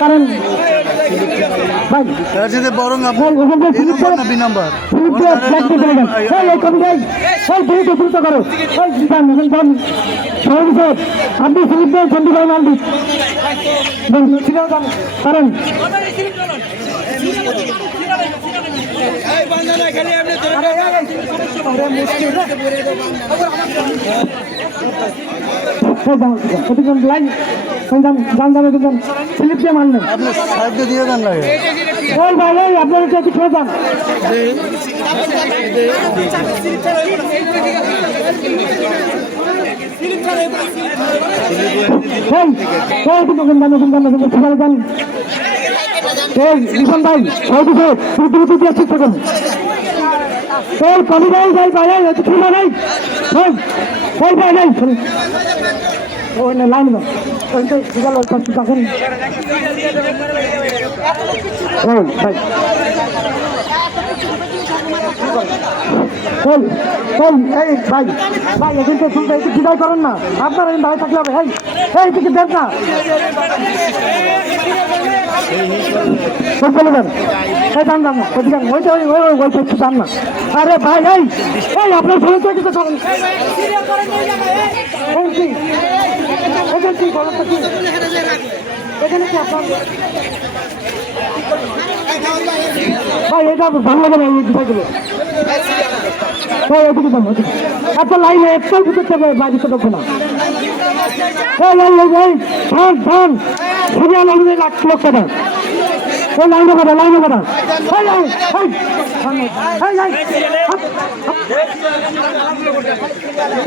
কারণ ভাই বরং নাম্বার আপনি স্লিপ দেন চন্ডীগড় মালদ্বীপ কারণ লাইন স্লিপ দিয়ে মারলেন আপনি সাহায্য দিয়ে দেন লাগে ওই ভাই ওই আপনার একটু খেয়ে যান লিখন ভাই দ্রুত দিয়ে ঠিক থাকুন ওই কবি ভাই ভাই ভাই একটু খেলা নাই ওই ভাই নাই ওই না লাইন না ওই তো গেল তখন ওই ভাই এই ভাই ভাই এখন তো শুনতে একটু বিদায় করেন না আপনার এই ভাই থাকলে হবে এই কিছু দেন না চলে যান এই যান যান না ওইদিকে ওইটা ওই একটু যান না আরে ভাই এই আপনার ফোন তো কিছু করেন কি বলো তো কি এখানে কি আপনার ভাই এটা ভালো লাগে না এই বিষয়গুলো আপনার লাইনে একটাই ভিতর বাইরে তো ঢুকবে না সিরিয়াল অনুযায়ী লক্ষ দেন ওই লাইনে কথা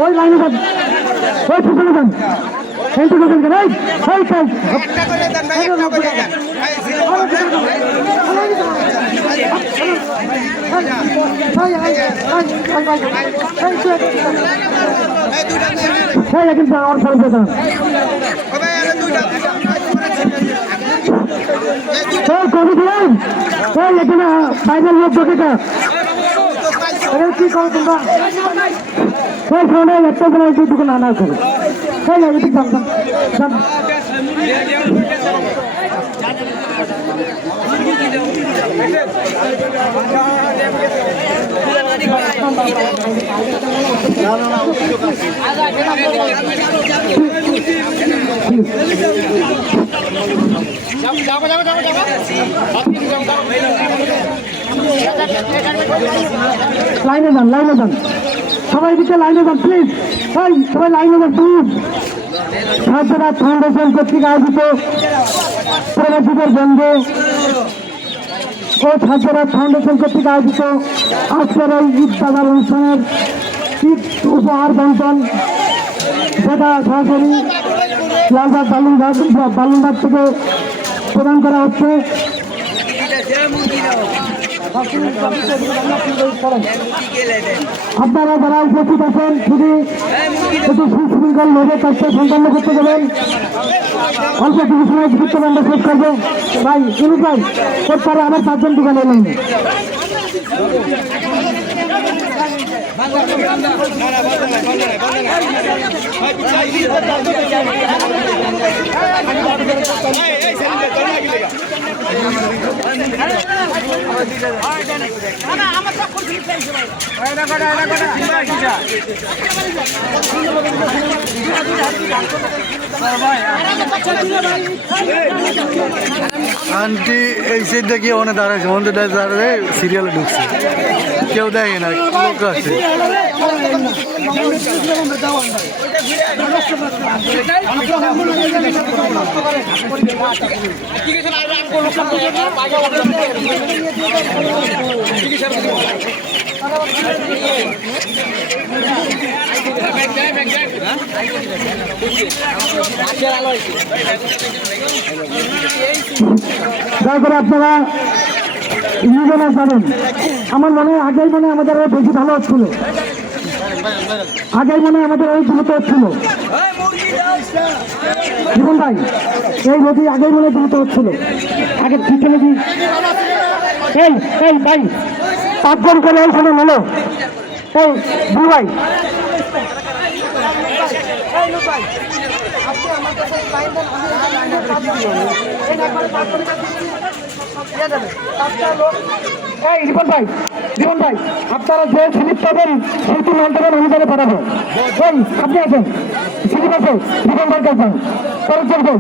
ওই লাইনে যান ওই পিছনে যান এইটু ঢুকেন কেন আমার ফোন পেতাম কবি দিলাম এখানে বাইরের লোক ঢোকে কি করো তোমরা ওই ফোনে একটা করে দুটো আনা করে এদিক যান লাইনে যান সবাই দিকে লাইনে যান প্লিজ সবাই লাইনে যান প্লিজ ছাত্ররা ফাউন্ডেশন কর্তৃক আয়োজিত প্রবাসীদের বন্ধ ও ছাত্ররা ফাউন্ডেশন কর্তৃক আয়োজিত আজকের এই ঈদ বাজার অনুষ্ঠানের ঈদ উপহার বন্টন যেটা সরাসরি লালবাগ বালুরঘাট থেকে প্রদান করা হচ্ছে আপনারা যারা উপস্থিত আছেন শুধু একটু সুশৃঙ্খল ভাবে কাজটা সম্পন্ন করতে দেবেন অল্প কিছু সময় যুক্ত আমরা শেষ করবো ভাই শুনুন ভাই ওর পরে আবার 5 জন দোকানে এলেন আন্টি এই সাইড দেখি অনেক দাঁড়াইছে অনেক দাঁড়াবে সিরিয়ালে ঢুকছে কেউ দেখে না লোক আছে দয়া করে আপনারা নিজেরা জানেন আমার মনে হয় আগেই মনে আমাদের বেশি ভালো হচ্ছিল আগেই মনে আমাদের ওই দ্রুত হচ্ছিল জীবন ভাই এই নদী আগেই মনে দ্রুত হচ্ছিল আগে ঠিক নদী এই ভাই 5 জন করে এই সময় হলো এই দুই ভাই এই রিপন ভাই আপনারা যে স্লিপ পাবেন সেইটি মানতে অনুযায়ী পাঠাবো। এই আপনি আছেন স্লিপ আছে রিপন ভাই কাছে পরে চলবো।